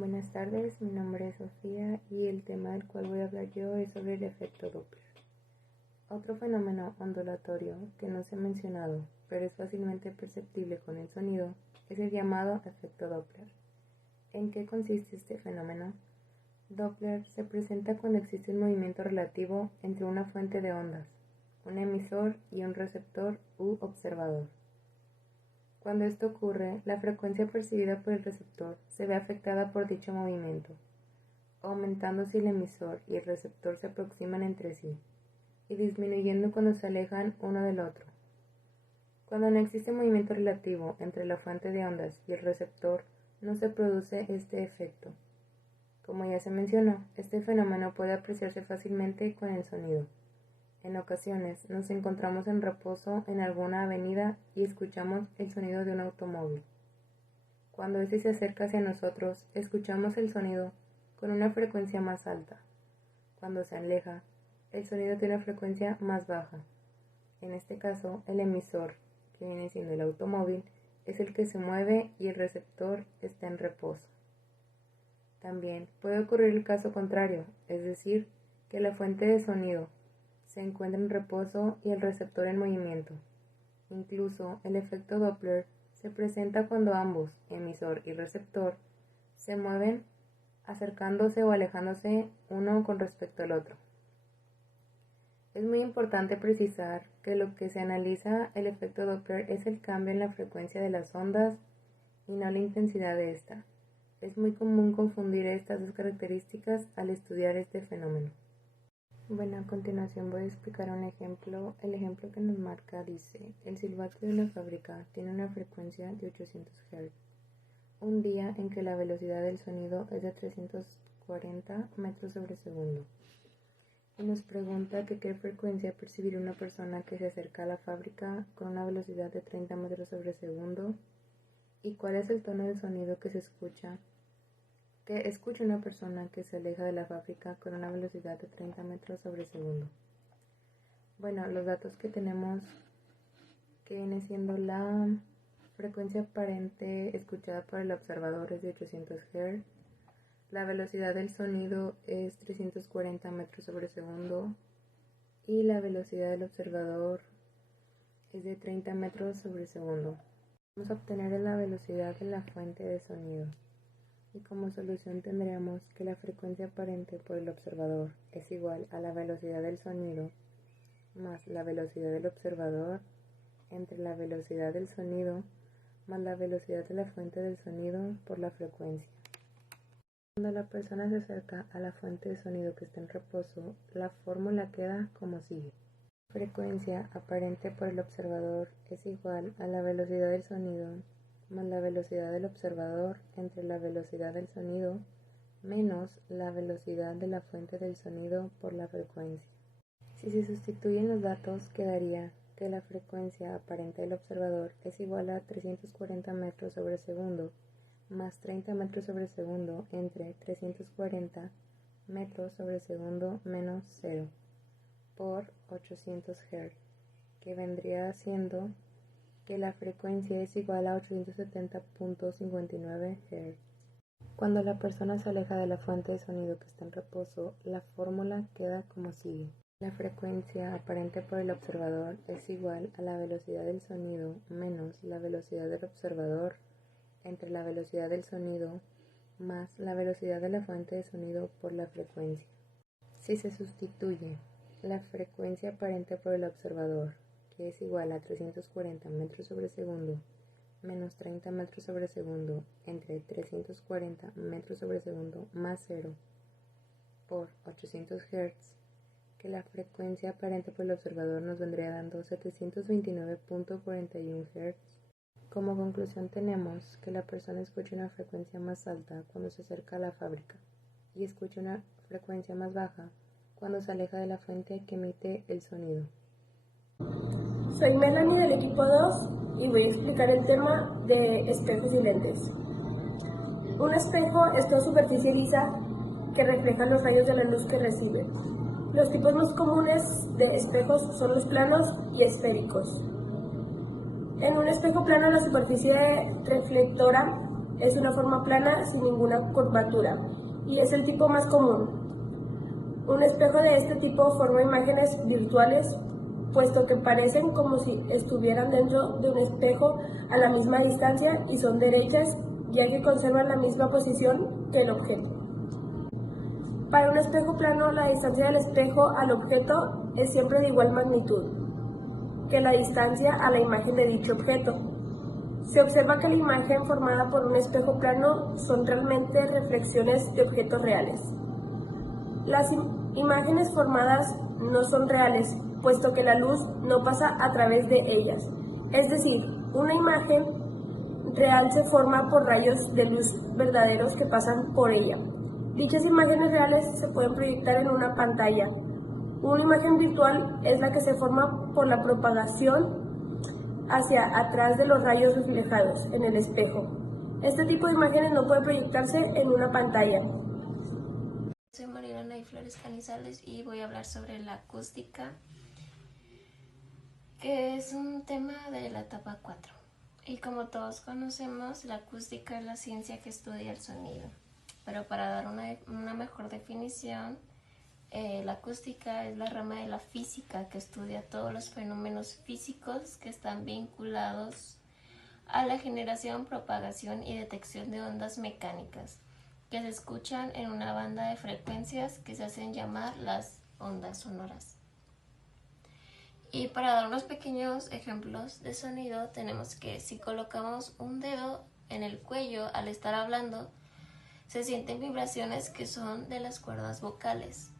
Buenas tardes, mi nombre es Sofía y el tema del cual voy a hablar yo es sobre el efecto Doppler. Otro fenómeno ondulatorio que no se ha mencionado, pero es fácilmente perceptible con el sonido, es el llamado efecto Doppler. ¿En qué consiste este fenómeno? Doppler se presenta cuando existe un movimiento relativo entre una fuente de ondas, un emisor y un receptor u observador. Cuando esto ocurre, la frecuencia percibida por el receptor se ve afectada por dicho movimiento, aumentando si el emisor y el receptor se aproximan entre sí, y disminuyendo cuando se alejan uno del otro. Cuando no existe movimiento relativo entre la fuente de ondas y el receptor, no se produce este efecto. Como ya se mencionó, este fenómeno puede apreciarse fácilmente con el sonido. En ocasiones nos encontramos en reposo en alguna avenida y escuchamos el sonido de un automóvil. Cuando éste se acerca hacia nosotros, escuchamos el sonido con una frecuencia más alta. Cuando se aleja, el sonido tiene una frecuencia más baja. En este caso, el emisor, que viene siendo el automóvil, es el que se mueve y el receptor está en reposo. También puede ocurrir el caso contrario, es decir, que la fuente de sonido se encuentra en reposo y el receptor en movimiento. Incluso el efecto Doppler se presenta cuando ambos, emisor y receptor, se mueven acercándose o alejándose uno con respecto al otro. Es muy importante precisar que lo que se analiza el efecto Doppler es el cambio en la frecuencia de las ondas y no la intensidad de esta. Es muy común confundir estas dos características al estudiar este fenómeno. Bueno, a continuación voy a explicar un ejemplo. El ejemplo que nos marca dice: el silbato de una fábrica tiene una frecuencia de 800 Hz. Un día en que la velocidad del sonido es de 340 metros sobre segundo. Y nos pregunta que qué frecuencia percibirá una persona que se acerca a la fábrica con una velocidad de 30 metros sobre segundo y cuál es el tono de sonido que escucha una persona que se aleja de la fábrica con una velocidad de 30 metros sobre segundo. Bueno, los datos que tenemos que viene siendo la frecuencia aparente escuchada por el observador es de 800 Hz, la velocidad del sonido es 340 metros sobre segundo y la velocidad del observador es de 30 metros sobre segundo. Vamos a obtener la velocidad de la fuente de sonido. Y como solución tendremos que la frecuencia aparente por el observador es igual a la velocidad del sonido más la velocidad del observador entre la velocidad del sonido más la velocidad de la fuente del sonido por la frecuencia. Cuando la persona se acerca a la fuente de sonido que está en reposo, la fórmula queda como sigue. Frecuencia aparente por el observador es igual a la velocidad del sonido más la velocidad del observador entre la velocidad del sonido menos la velocidad de la fuente del sonido por la frecuencia. Si se sustituyen los datos, quedaría que la frecuencia aparente del observador es igual a 340 metros sobre segundo más 30 metros sobre segundo entre 340 metros sobre segundo menos 0 por 800 Hz, que vendría siendo que la frecuencia es igual a 870.59 Hz. Cuando la persona se aleja de la fuente de sonido que está en reposo, la fórmula queda como sigue. La frecuencia aparente por el observador es igual a la velocidad del sonido menos la velocidad del observador entre la velocidad del sonido más la velocidad de la fuente de sonido por la frecuencia. Si se sustituye la frecuencia aparente por el observador, que es igual a 340 metros sobre segundo menos 30 metros sobre segundo entre 340 metros sobre segundo más 0 por 800 Hz, que la frecuencia aparente por el observador nos vendría dando 729.41 Hz. Como conclusión tenemos que la persona escucha una frecuencia más alta cuando se acerca a la fábrica y escucha una frecuencia más baja cuando se aleja de la fuente que emite el sonido. Soy Melanie del equipo 2 y voy a explicar el tema de espejos y lentes. Un espejo es una superficie lisa que refleja los rayos de la luz que recibe. Los tipos más comunes de espejos son los planos y esféricos. En un espejo plano la superficie reflectora es una forma plana sin ninguna curvatura y es el tipo más común. Un espejo de este tipo forma imágenes virtuales, puesto que parecen como si estuvieran dentro de un espejo a la misma distancia y son derechas, ya que conservan la misma posición que el objeto. Para un espejo plano, la distancia del espejo al objeto es siempre de igual magnitud que la distancia a la imagen de dicho objeto. Se observa que la imagen formada por un espejo plano son realmente reflexiones de objetos reales. Las imágenes formadas no son reales, puesto que la luz no pasa a través de ellas. Es decir, una imagen real se forma por rayos de luz verdaderos que pasan por ella. Dichas imágenes reales se pueden proyectar en una pantalla. Una imagen virtual es la que se forma por la propagación hacia atrás de los rayos reflejados en el espejo. Este tipo de imágenes no puede proyectarse en una pantalla. Soy Marilena y Flores Canizales y voy a hablar sobre la acústica, que es un tema de la etapa 4. Y como todos conocemos, la acústica es la ciencia que estudia el sonido. Pero para dar una mejor definición, la acústica es la rama de la física que estudia todos los fenómenos físicos que están vinculados a la generación, propagación y detección de ondas mecánicas que se escuchan en una banda de frecuencias que se hacen llamar las ondas sonoras. Y para dar unos pequeños ejemplos de sonido, tenemos que si colocamos un dedo en el cuello al estar hablando, se sienten vibraciones que son de las cuerdas vocales.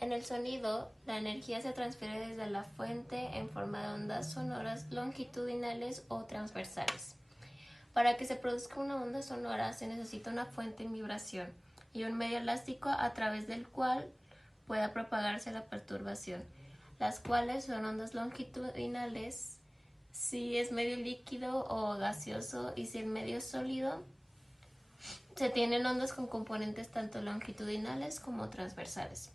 En el sonido, la energía se transfiere desde la fuente en forma de ondas sonoras longitudinales o transversales. Para que se produzca una onda sonora se necesita una fuente en vibración y un medio elástico a través del cual pueda propagarse la perturbación, las cuales son ondas longitudinales si es medio líquido o gaseoso, y si el medio es sólido se tienen ondas con componentes tanto longitudinales como transversales.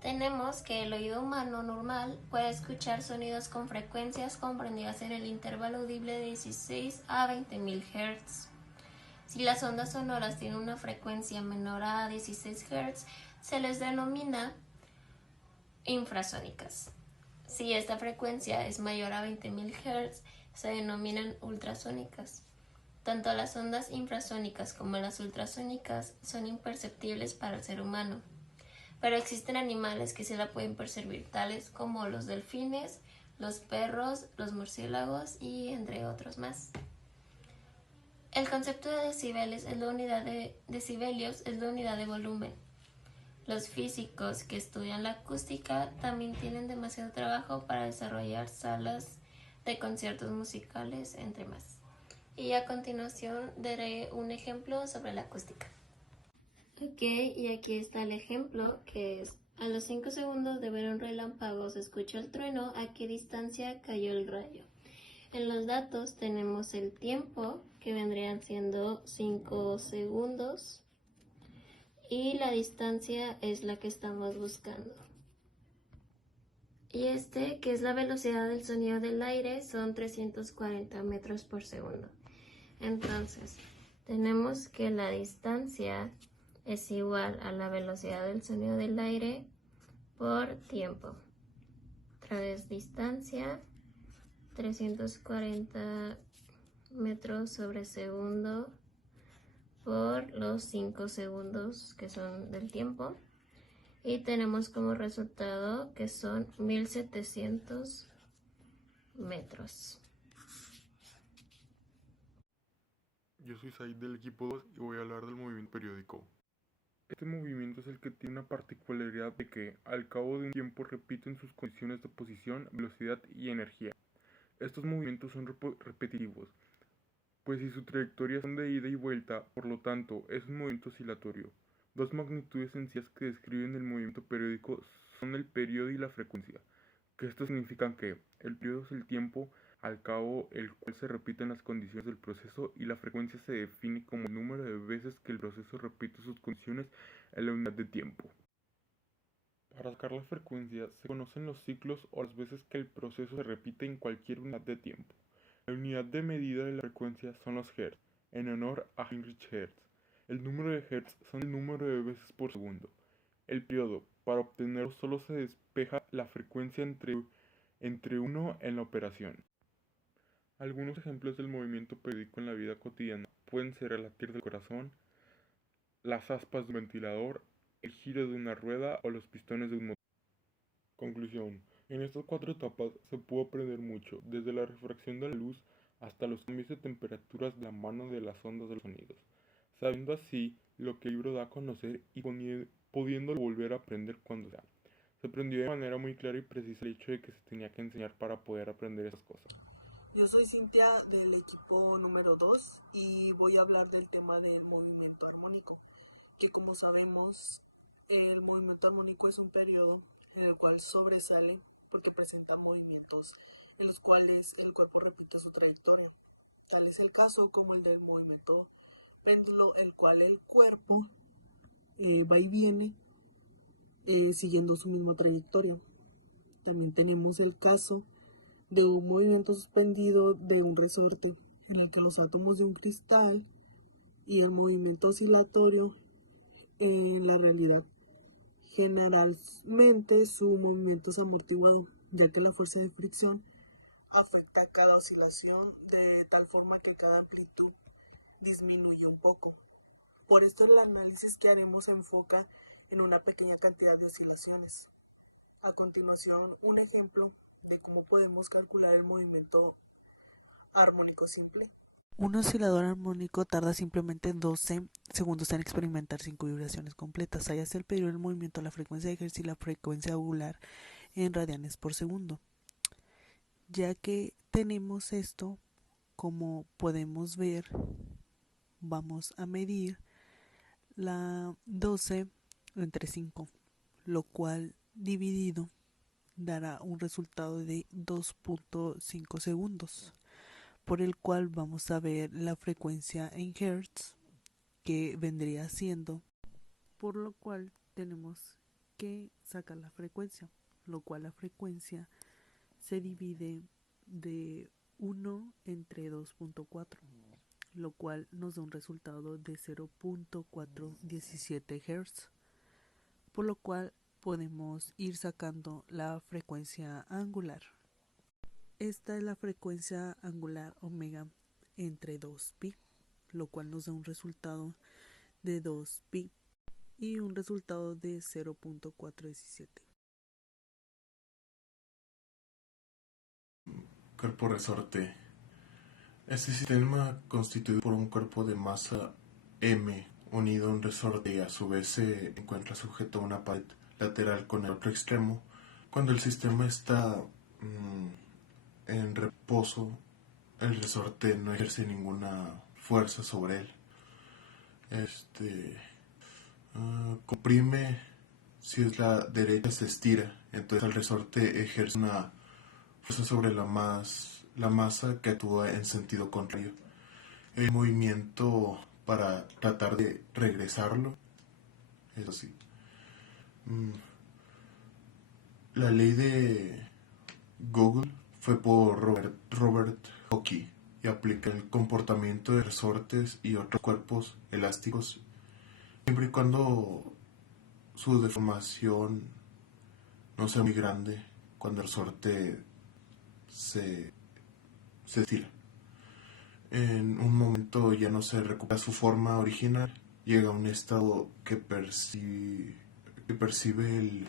Tenemos que el oído humano normal puede escuchar sonidos con frecuencias comprendidas en el intervalo audible de 16 a 20.000 Hz. Si las ondas sonoras tienen una frecuencia menor a 16 Hz, se les denomina infrasónicas. Si esta frecuencia es mayor a 20.000 Hz, se denominan ultrasónicas. Tanto las ondas infrasónicas como las ultrasónicas son imperceptibles para el ser humano, pero existen animales que sí la pueden percibir, tales como los delfines, los perros, los murciélagos y entre otros más. El concepto de decibelios es la unidad de volumen. Los físicos que estudian la acústica también tienen demasiado trabajo para desarrollar salas de conciertos musicales, entre más. Y a continuación daré un ejemplo sobre la acústica. Ok, y aquí está el ejemplo, que es: a los 5 segundos de ver un relámpago se escucha el trueno. ¿A qué distancia cayó el rayo? En los datos tenemos el tiempo, que vendrían siendo 5 segundos, y la distancia es la que estamos buscando. Y que es la velocidad del sonido del aire, son 340 metros por segundo. Entonces, tenemos que la distancia es igual a la velocidad del sonido del aire por tiempo. Otra vez, distancia, 340 metros sobre segundo por los 5 segundos que son del tiempo. Y tenemos como resultado que son 1700 metros. Yo soy Said del equipo 2 y voy a hablar del movimiento periódico. Este movimiento es el que tiene una particularidad de que, al cabo de un tiempo, repiten sus condiciones de posición, velocidad y energía. Estos movimientos son repetitivos, pues si su trayectoria son de ida y vuelta, por lo tanto, es un movimiento oscilatorio. Dos magnitudes sencillas que describen el movimiento periódico son el periodo y la frecuencia, que esto significan que el periodo es el tiempo al cabo el cual se repiten las condiciones del proceso, y la frecuencia se define como el número de veces que el proceso repite sus condiciones en la unidad de tiempo. Para sacar la frecuencia se conocen los ciclos o las veces que el proceso se repite en cualquier unidad de tiempo. La unidad de medida de la frecuencia son los Hz. en honor a Heinrich Hertz. El número de Hertz son el número de veces por segundo. El periodo, para obtenerlo solo se despeja la frecuencia entre 1 en la operación. Algunos ejemplos del movimiento periódico en la vida cotidiana pueden ser el latir del corazón, las aspas de un ventilador, el giro de una rueda o los pistones de un motor. Conclusión. En estas 4 etapas se pudo aprender mucho, desde la refracción de la luz hasta los cambios de temperaturas de la mano de las ondas de los sonidos, sabiendo así lo que el libro da a conocer y pudiéndolo volver a aprender cuando sea. Se aprendió de manera muy clara y precisa el hecho de que se tenía que enseñar para poder aprender esas cosas. Yo soy Cintia del equipo número 2 y voy a hablar del tema del movimiento armónico, que como sabemos, el movimiento armónico es un periodo en el cual sobresale porque presenta movimientos en los cuales el cuerpo repite su trayectoria. Tal es el caso como el del movimiento péndulo, el cual el cuerpo va y viene siguiendo su misma trayectoria. También tenemos el caso de un movimiento suspendido de un resorte, en el que los átomos de un cristal y el movimiento oscilatorio en la realidad. Generalmente su movimiento es amortiguado, ya que la fuerza de fricción afecta a cada oscilación de tal forma que cada amplitud disminuye un poco. Por esto el análisis que haremos se enfoca en una pequeña cantidad de oscilaciones. A continuación, un ejemplo de cómo podemos calcular el movimiento armónico simple. Un oscilador armónico tarda simplemente 12 segundos en experimentar 5 vibraciones completas. Hallas el periodo del movimiento, la frecuencia de Hertz y la frecuencia angular en radianes por segundo. Ya que tenemos esto, como podemos ver, vamos a medir la 12 entre 5, lo cual dividido dará un resultado de 2.5 segundos, por el cual vamos a ver la frecuencia en Hertz, que vendría siendo, por lo cual tenemos que sacar la frecuencia, lo cual la frecuencia se divide de 1 entre 2.4, lo cual nos da un resultado de 0.417 Hz, por lo cual podemos ir sacando la frecuencia angular. Esta es la frecuencia angular omega entre 2pi, lo cual nos da un resultado de 2pi y un resultado de 0.417. Cuerpo resorte. Este sistema constituido por un cuerpo de masa m unido a un resorte y a su vez se encuentra sujeto a una pared lateral con el otro extremo. Cuando el sistema está en reposo, el resorte no ejerce ninguna fuerza sobre él. Comprime, si es la derecha se estira, entonces el resorte ejerce una fuerza sobre la masa que actúa en sentido contrario. El movimiento para tratar de regresarlo es así. La ley de Google fue por Robert Hockey y aplica el comportamiento de resortes y otros cuerpos elásticos siempre y cuando su deformación no sea muy grande cuando el resorte se estira. En un momento ya no se recupera su forma original, llega a un estado que percibe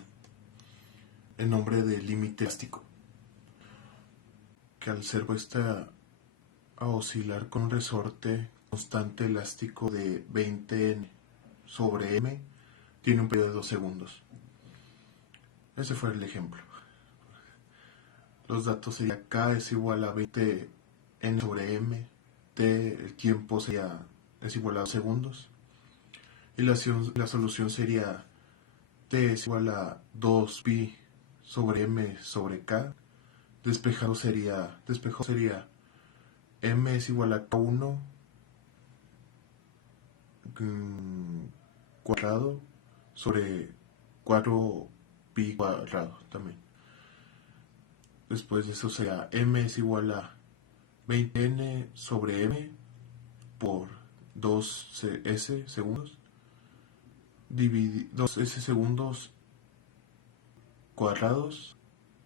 el nombre de límite elástico, que al ser puesta a oscilar con un resorte constante elástico de 20N sobre M, tiene un periodo de 2 segundos. Ese fue el ejemplo. Los datos serían K es igual a 20N sobre M, T, el tiempo es igual a 2 segundos, y la solución sería T es igual a 2pi sobre M sobre K. Despejo sería M es igual a K1 cuadrado sobre 4pi cuadrado también. Después de eso sería M es igual a 20N sobre M por 2s segundos, 2s segundos cuadrados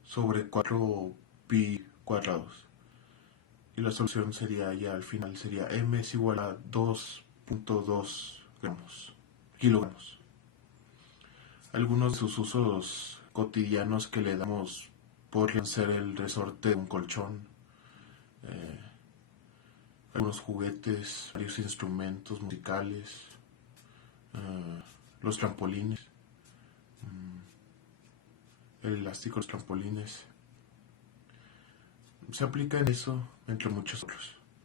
sobre 4pi cuadrados. Y la solución sería, ya al final sería m es igual a 2.2 kilogramos. Algunos de sus usos cotidianos que le damos podrían ser el resorte de un colchón, algunos juguetes, varios instrumentos musicales, los trampolines, el elástico de los trampolines. Se aplica en eso, entre muchos otros.